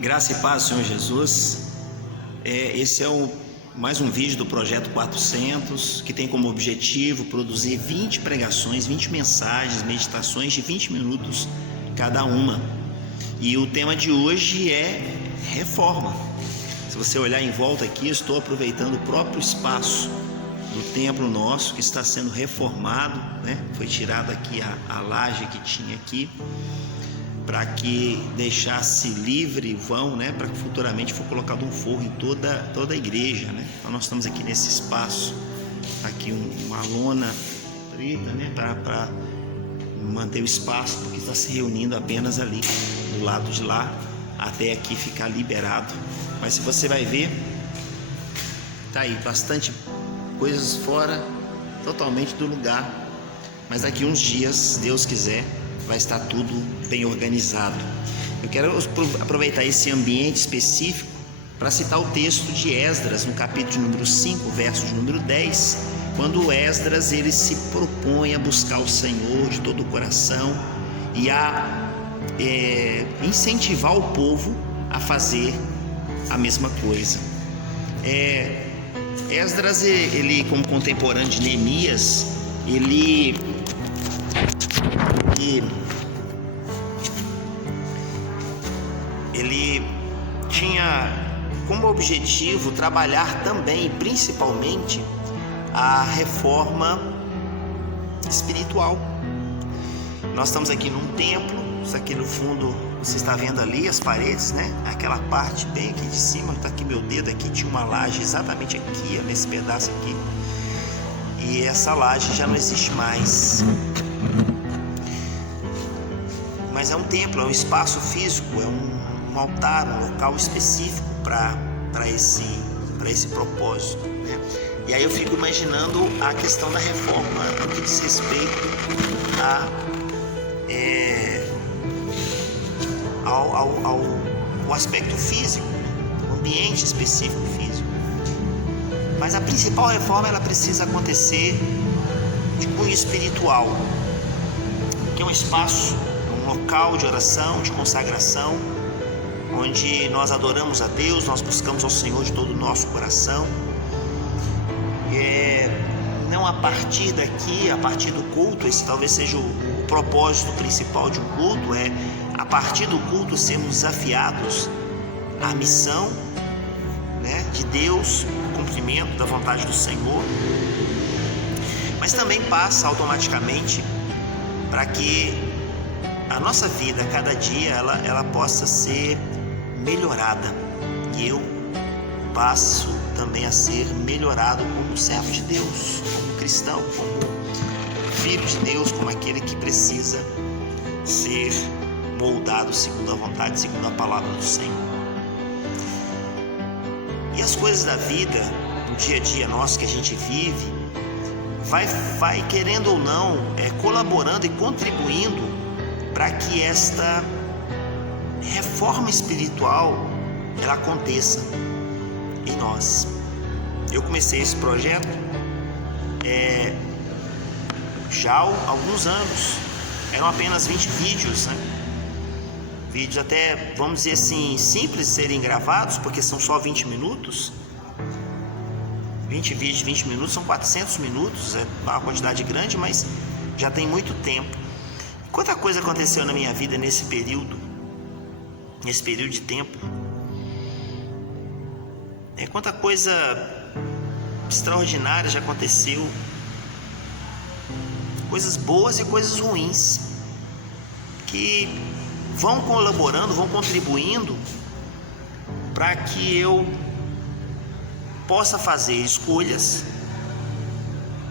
Graça e paz, Senhor Jesus. Esse é mais um vídeo do Projeto 400, que tem como objetivo produzir 20 pregações, 20 mensagens, meditações de 20 minutos cada uma. E o tema de hoje é reforma. Se você olhar em volta aqui, eu estou aproveitando o próprio espaço do templo nosso, que está sendo reformado, né? Foi tirada aqui a laje que tinha aqui, para que deixasse livre vão, né? Para que futuramente for colocado um forro em toda a igreja, né? Então nós estamos aqui nesse espaço, aqui uma lona preta, né? Para manter o espaço, porque está se reunindo apenas ali do lado de lá, até aqui ficar liberado. Mas se você vai ver, tá aí bastante coisas fora totalmente do lugar, mas daqui uns dias, se Deus quiser, vai estar tudo bem organizado. Eu quero aproveitar esse ambiente específico para citar o texto de Esdras, no capítulo de número 5, verso de número 10, quando Esdras ele se propõe a buscar o Senhor de todo o coração e a incentivar o povo a fazer a mesma coisa. Esdras, ele como contemporâneo de Neemias, ele tinha como objetivo trabalhar também, principalmente, a reforma espiritual. Nós estamos aqui num templo, isso aqui no fundo, você está vendo ali as paredes, né? Aquela parte bem aqui de cima, está aqui meu dedo aqui, tinha uma laje exatamente aqui, nesse pedaço aqui, e essa laje já não existe mais. Mas é um templo, é um espaço físico, é um altar, um local específico para esse propósito, né? E aí eu fico imaginando a questão da reforma no que diz respeito ao aspecto físico, o ambiente específico físico. Mas a principal reforma, ela precisa acontecer de cunho espiritual, que é um espaço, um local de oração, de consagração, onde nós adoramos a Deus, nós buscamos ao Senhor de todo o nosso coração. Não a partir daqui, a partir do culto, esse talvez seja o propósito principal de um culto, a partir do culto sermos desafiados à missão, né, de Deus, o cumprimento da vontade do Senhor, mas também passa automaticamente para que a nossa vida, cada dia, ela possa ser melhorada, e eu passo também a ser melhorado como servo de Deus, como cristão, como filho de Deus, como aquele que precisa ser moldado segundo a vontade, segundo a palavra do Senhor. E as coisas da vida, no dia a dia nosso que a gente vive, vai querendo ou não, colaborando e contribuindo para que esta reforma espiritual ela aconteça em nós. Eu comecei esse projeto já há alguns anos. Eram apenas 20 vídeos, né? Vídeos até, vamos dizer assim, simples de serem gravados, porque são só 20 minutos. 20 vídeos, 20 minutos, são 400 minutos, é uma quantidade grande, mas já tem muito tempo. Quanta coisa aconteceu na minha vida nesse período de tempo. Quanta coisa extraordinária já aconteceu. Coisas boas e coisas ruins, que vão colaborando, vão contribuindo para que eu possa fazer escolhas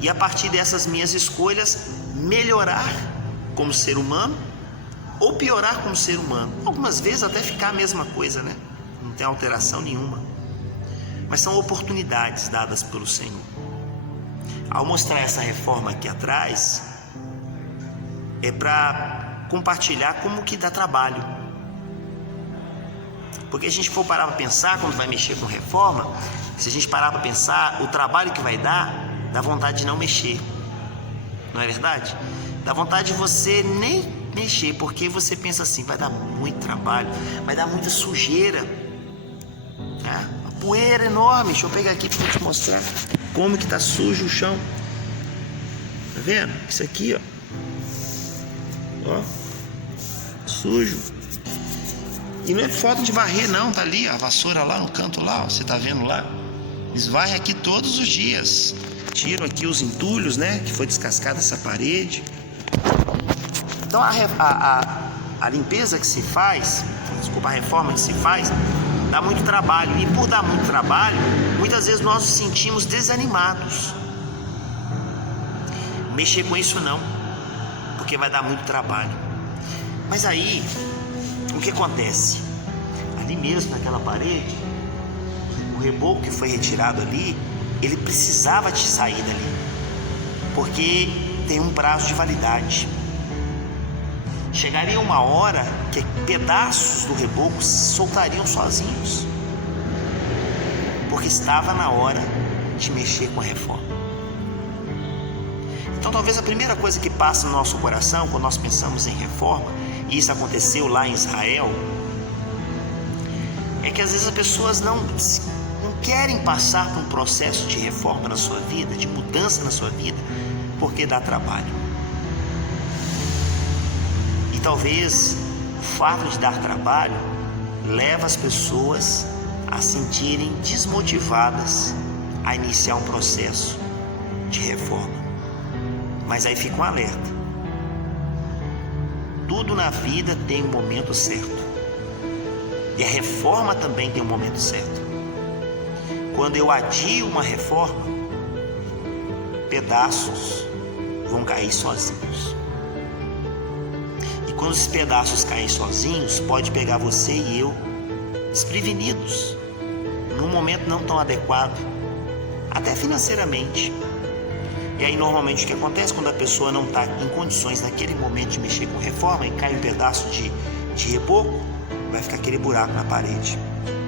e, a partir dessas minhas escolhas, melhorar como ser humano ou piorar como ser humano. Algumas vezes até ficar a mesma coisa, né? Não tem alteração nenhuma. Mas são oportunidades dadas pelo Senhor. Ao mostrar essa reforma aqui atrás, é para compartilhar como que dá trabalho. Porque a gente for parar para pensar, quando vai mexer com reforma, se a gente parar para pensar, o trabalho que vai dar, dá vontade de não mexer. Não é verdade? Dá vontade de você nem mexer, porque você pensa assim, vai dar muito trabalho, vai dar muita sujeira, né? Uma poeira enorme. Deixa eu pegar aqui para te mostrar como que tá sujo o chão. Tá vendo? Isso aqui, ó, sujo. E não é falta de varrer não, tá ali a vassoura lá no canto lá, ó, você tá vendo lá? Eles varrem aqui todos os dias. Tiram aqui os entulhos, né? Que foi descascada essa parede. Então a limpeza que se faz, desculpa, a reforma que se faz, dá muito trabalho. E por dar muito trabalho, muitas vezes nós nos sentimos desanimados. Mexer com isso não, porque vai dar muito trabalho. Mas aí, o que acontece? Ali mesmo, naquela parede, o reboco que foi retirado ali, ele precisava de sair dali, porque tem um prazo de validade. Chegaria uma hora que pedaços do reboco se soltariam sozinhos, porque estava na hora de mexer com a reforma. Então talvez a primeira coisa que passa no nosso coração quando nós pensamos em reforma, e isso aconteceu lá em Israel, é que às vezes as pessoas não querem passar por um processo de reforma na sua vida, de mudança na sua vida, porque dá trabalho. E talvez o fato de dar trabalho leva as pessoas a sentirem desmotivadas a iniciar um processo de reforma. Mas aí fica um alerta: tudo na vida tem um momento certo, e a reforma também tem um momento certo. Quando eu adio uma reforma, pedaços vão cair sozinhos. E quando os pedaços caem sozinhos, pode pegar você e eu desprevenidos, num momento não tão adequado, até financeiramente. E aí normalmente o que acontece quando a pessoa não está em condições naquele momento de mexer com reforma e cai um pedaço de reboco, vai ficar aquele buraco na parede,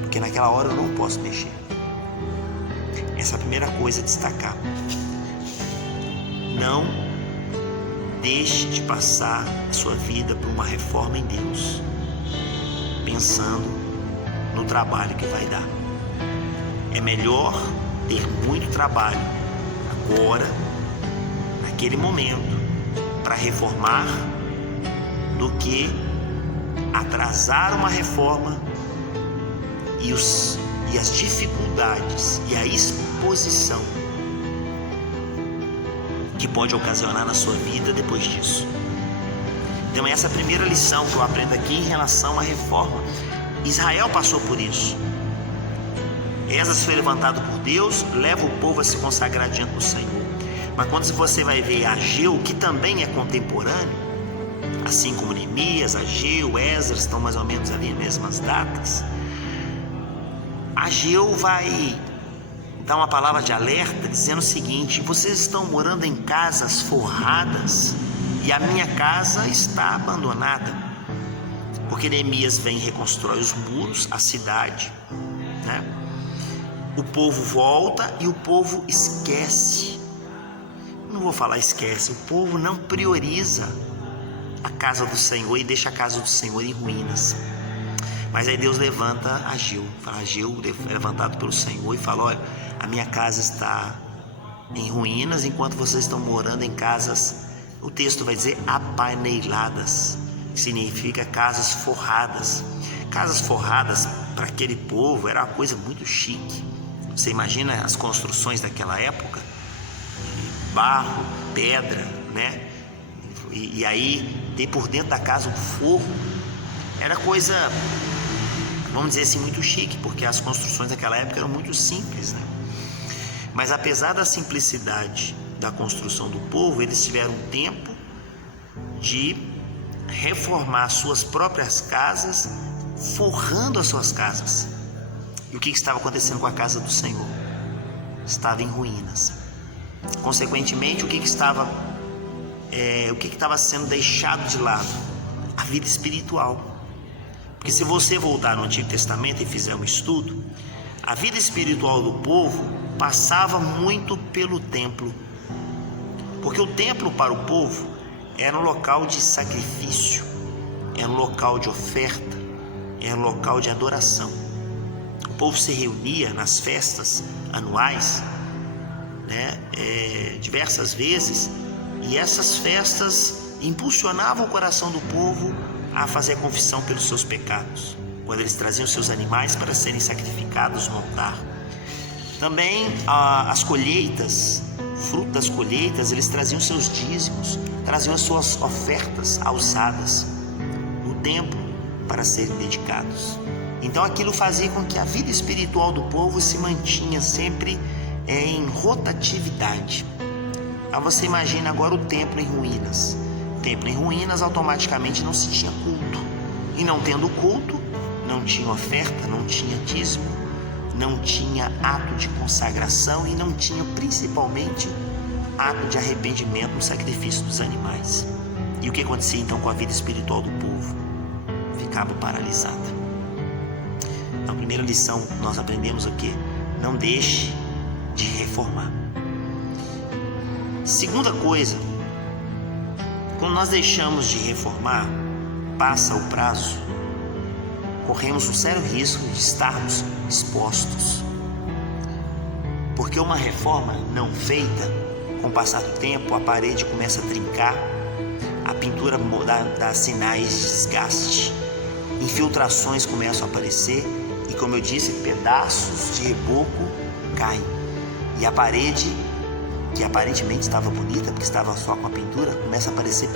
porque naquela hora eu não posso mexer. Essa é a primeira coisa a destacar. Não deixe de passar a sua vida por uma reforma em Deus, pensando no trabalho que vai dar. É melhor ter muito trabalho agora, naquele momento, para reformar, do que atrasar uma reforma e as dificuldades e a exposição que pode ocasionar na sua vida depois disso. Então essa é a primeira lição que eu aprendo aqui em relação à reforma. Israel passou por isso. Esdras foi levantado por Deus, leva o povo a se consagrar diante do Senhor. Mas quando você vai ver Ageu, que também é contemporâneo, assim como Neemias, Ageu, Esdras, estão mais ou menos ali nas mesmas datas, Ageu vai dar uma palavra de alerta dizendo o seguinte: vocês estão morando em casas forradas e a minha casa está abandonada. Porque Neemias vem e reconstrói os muros, a cidade, né? O povo volta e o povo esquece. Não vou falar esquece, o povo não prioriza a casa do Senhor e deixa a casa do Senhor em ruínas. Mas aí Deus levanta Ageu, Ageu é levantado pelo Senhor e fala: olha, a minha casa está em ruínas enquanto vocês estão morando em casas, o texto vai dizer apaineladas, que significa casas forradas. Casas forradas para aquele povo era uma coisa muito chique. Você imagina as construções daquela época, barro, pedra, né? E aí tem por dentro da casa um forro. Era coisa, vamos dizer assim, muito chique, porque as construções daquela época eram muito simples, né? Mas apesar da simplicidade da construção do povo, eles tiveram tempo de reformar suas próprias casas, forrando as suas casas. E o que estava acontecendo com a casa do Senhor? Estava em ruínas. Consequentemente, o que estava sendo deixado de lado? A vida espiritual. Porque se você voltar no Antigo Testamento e fizer um estudo, a vida espiritual do povo passava muito pelo templo. Porque o templo para o povo era um local de sacrifício, era um local de oferta, era um local de adoração. O povo se reunia nas festas anuais, diversas vezes, e essas festas impulsionavam o coração do povo a fazer a confissão pelos seus pecados, quando eles traziam seus animais para serem sacrificados no altar. Também as colheitas, fruto das colheitas, eles traziam seus dízimos, traziam as suas ofertas alçadas no templo para serem dedicados. Então aquilo fazia com que a vida espiritual do povo se mantinha sempre em rotatividade. Aí você imagina agora o templo em ruínas. O templo em ruínas, automaticamente não se tinha culto. E não tendo culto, não tinha oferta, não tinha dízimo, não tinha ato de consagração e não tinha principalmente ato de arrependimento no sacrifício dos animais. E o que acontecia então com a vida espiritual do povo? Ficava paralisada. Na primeira lição nós aprendemos o quê? Não deixe de reformar. Segunda coisa, quando nós deixamos de reformar, passa o prazo, corremos um sério risco de estarmos expostos. Porque uma reforma não feita, com o passar do tempo, a parede começa a trincar, a pintura dá sinais de desgaste, infiltrações começam a aparecer e, como eu disse, pedaços de reboco caem. E a parede, que aparentemente estava bonita, porque estava só com a pintura, começa a aparecer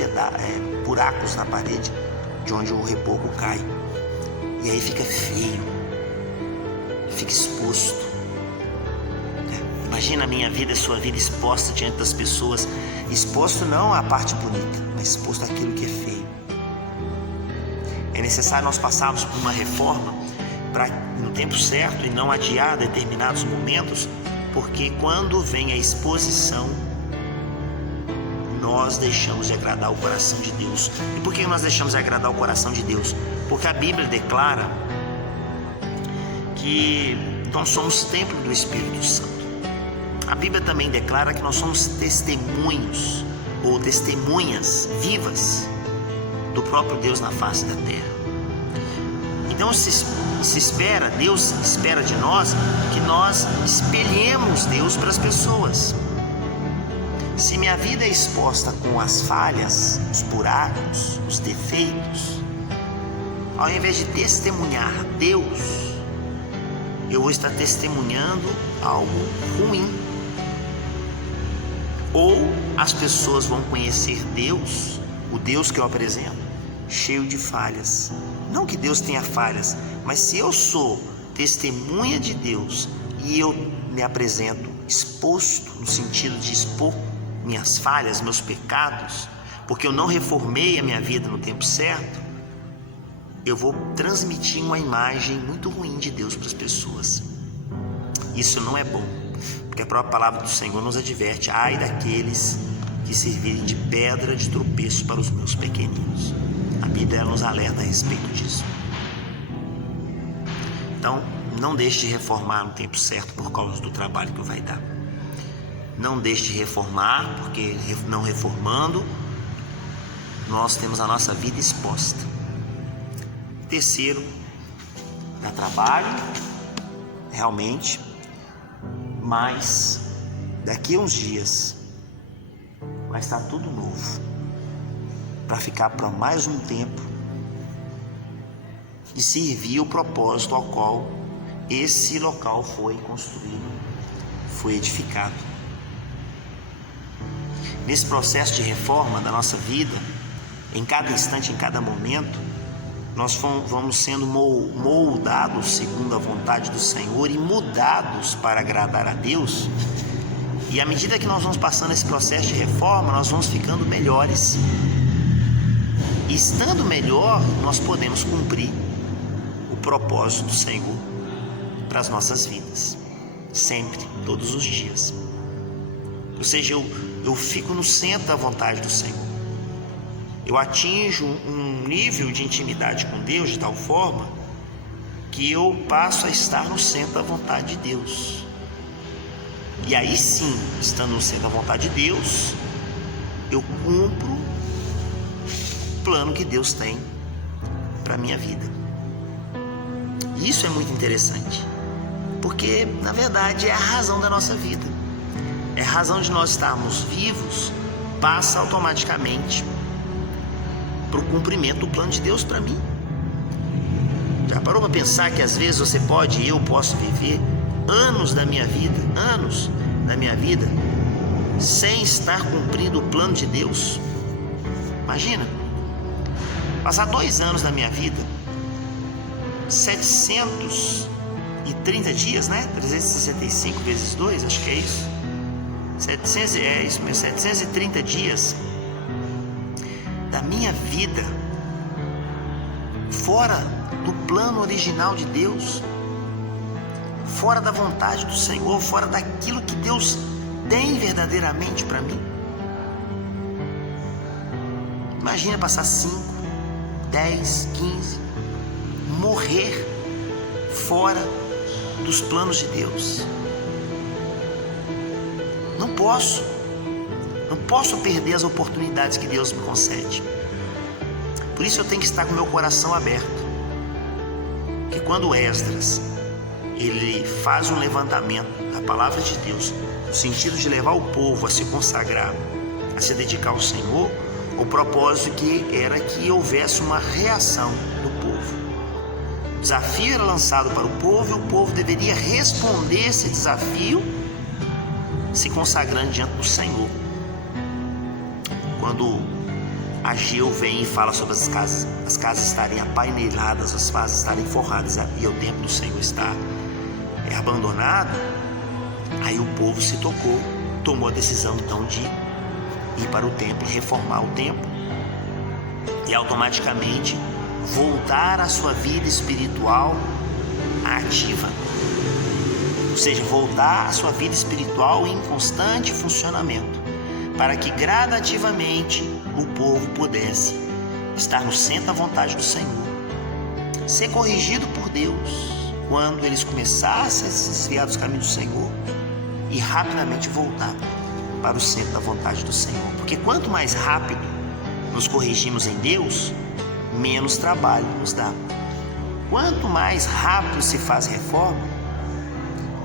buracos na parede de onde o reboco cai. E aí fica feio, fica exposto. Imagina a minha vida e a sua vida exposta diante das pessoas. Exposto não à parte bonita, mas exposto àquilo que é feio. É necessário nós passarmos por uma reforma para, no tempo certo, e não adiar determinados momentos, porque quando vem a exposição, nós deixamos de agradar o coração de Deus. E por que nós deixamos de agradar o coração de Deus? Porque a Bíblia declara que nós somos templo do Espírito Santo. A Bíblia também declara que nós somos testemunhos ou testemunhas vivas do próprio Deus na face da terra. Então Deus espera de nós que nós espelhemos Deus para as pessoas. Se minha vida é exposta com as falhas, os buracos, os defeitos, ao invés de testemunhar Deus, eu vou estar testemunhando algo ruim. Ou as pessoas vão conhecer Deus, o Deus que eu apresento, cheio de falhas. Não que Deus tenha falhas, mas se eu sou testemunha de Deus e eu me apresento exposto, no sentido de expor minhas falhas, meus pecados, porque eu não reformei a minha vida no tempo certo, eu vou transmitir uma imagem muito ruim de Deus para as pessoas. Isso não é bom, porque a própria palavra do Senhor nos adverte: ai daqueles que servirem de pedra de tropeço para os meus pequeninos. A Bíblia nos alerta a respeito disso. Então, não deixe de reformar no tempo certo por causa do trabalho que vai dar. Não deixe de reformar, porque não reformando, nós temos a nossa vida exposta. Terceiro, dá trabalho, realmente, mas daqui a uns dias vai estar tudo novo, para ficar para mais um tempo e servir o propósito ao qual esse local foi construído, foi edificado. Nesse processo de reforma da nossa vida, em cada instante, em cada momento, nós vamos sendo moldados segundo a vontade do Senhor e mudados para agradar a Deus. E à medida que nós vamos passando esse processo de reforma, nós vamos ficando melhores. E estando melhor, nós podemos cumprir o propósito do Senhor para as nossas vidas, sempre, todos os dias. Ou seja, eu fico no centro da vontade do Senhor. Eu atinjo um nível de intimidade com Deus de tal forma que eu passo a estar no centro da vontade de Deus. E aí sim, estando no centro da vontade de Deus, eu cumpro plano que Deus tem para a minha vida. E isso é muito interessante, porque na verdade é a razão da nossa vida, é a razão de nós estarmos vivos, passa automaticamente para o cumprimento do plano de Deus para mim. Já parou para pensar que às vezes eu posso viver anos da minha vida, sem estar cumprindo o plano de Deus? Imagina, passar 2 anos da minha vida, 730 dias, né? 365 vezes 2, acho que é isso. 730 dias da minha vida fora do plano original de Deus, fora da vontade do Senhor, fora daquilo que Deus tem verdadeiramente para mim. Imagina passar 5, 10, 15, morrer fora dos planos de Deus. Não posso perder as oportunidades que Deus me concede. Por isso eu tenho que estar com meu coração aberto. Que quando Esdras ele faz um levantamento da palavra de Deus, no sentido de levar o povo a se consagrar, a se dedicar ao Senhor, o propósito era que houvesse uma reação do povo. O desafio era lançado para o povo e o povo deveria responder esse desafio se consagrando diante do Senhor. Quando Ageu vem e fala sobre as casas estarem apaineladas, as vases estarem forradas e o templo do Senhor está abandonado, aí o povo se tocou, tomou a decisão então de ir para o templo, reformar o templo e automaticamente voltar à sua vida espiritual ativa, ou seja, voltar à sua vida espiritual em constante funcionamento, para que gradativamente o povo pudesse estar no centro da vontade do Senhor, ser corrigido por Deus quando eles começassem a se desviar dos caminhos do Senhor e rapidamente voltar para o centro da vontade do Senhor. Porque quanto mais rápido nos corrigimos em Deus, menos trabalho nos dá. Quanto mais rápido se faz reforma,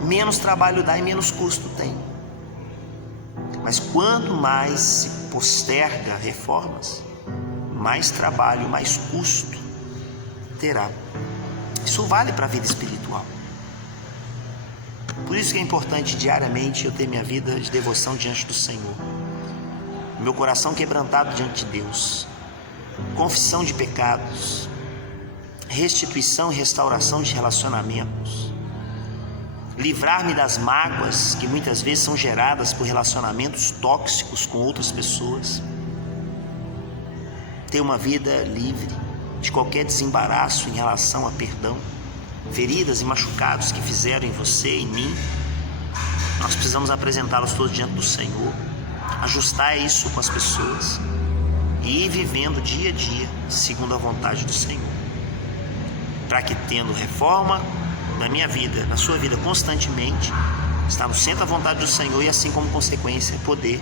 menos trabalho dá e menos custo tem. Mas quanto mais se posterga reformas, mais trabalho, mais custo terá. Isso vale para a vida espiritual. Por isso que é importante diariamente eu ter minha vida de devoção diante do Senhor, meu coração quebrantado diante de Deus, confissão de pecados, restituição e restauração de relacionamentos, livrar-me das mágoas que muitas vezes são geradas por relacionamentos tóxicos com outras pessoas, ter uma vida livre de qualquer desembaraço em relação a perdão, feridas e machucados que fizeram em você e em mim. Nós precisamos apresentá-los todos diante do Senhor, ajustar isso com as pessoas e ir vivendo dia a dia segundo a vontade do Senhor, para que, tendo reforma na minha vida, na sua vida constantemente, estar no centro da vontade do Senhor e, assim como consequência, poder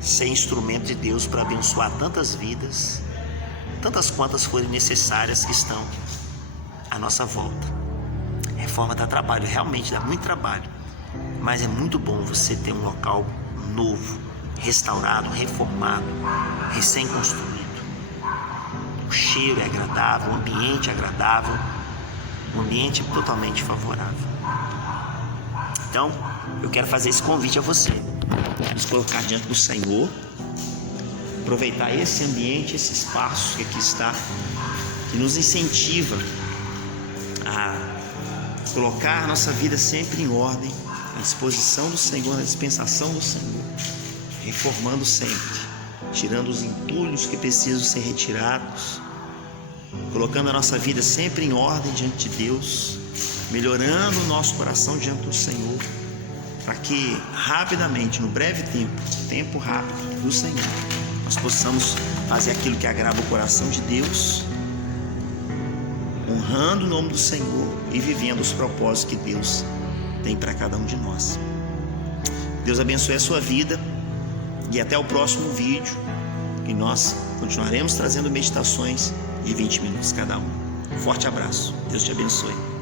ser instrumento de Deus para abençoar tantas vidas, tantas quantas forem necessárias que estão à nossa volta. Reforma dá trabalho, realmente dá muito trabalho, mas é muito bom você ter um local novo, restaurado, reformado, recém-construído. O cheiro é agradável, o ambiente é agradável, um ambiente totalmente favorável. Então, eu quero fazer esse convite a você, nos colocar diante do Senhor, aproveitar esse ambiente, esse espaço que aqui está, que nos incentiva a colocar a nossa vida sempre em ordem, à disposição do Senhor, na dispensação do Senhor, reformando sempre, tirando os entulhos que precisam ser retirados, colocando a nossa vida sempre em ordem diante de Deus, melhorando o nosso coração diante do Senhor, para que rapidamente, no breve tempo rápido do Senhor, nós possamos fazer aquilo que agrada o coração de Deus, honrando o nome do Senhor e vivendo os propósitos que Deus tem para cada um de nós. Deus abençoe a sua vida e até o próximo vídeo que nós continuaremos trazendo meditações de 20 minutos cada um. Forte abraço. Deus te abençoe.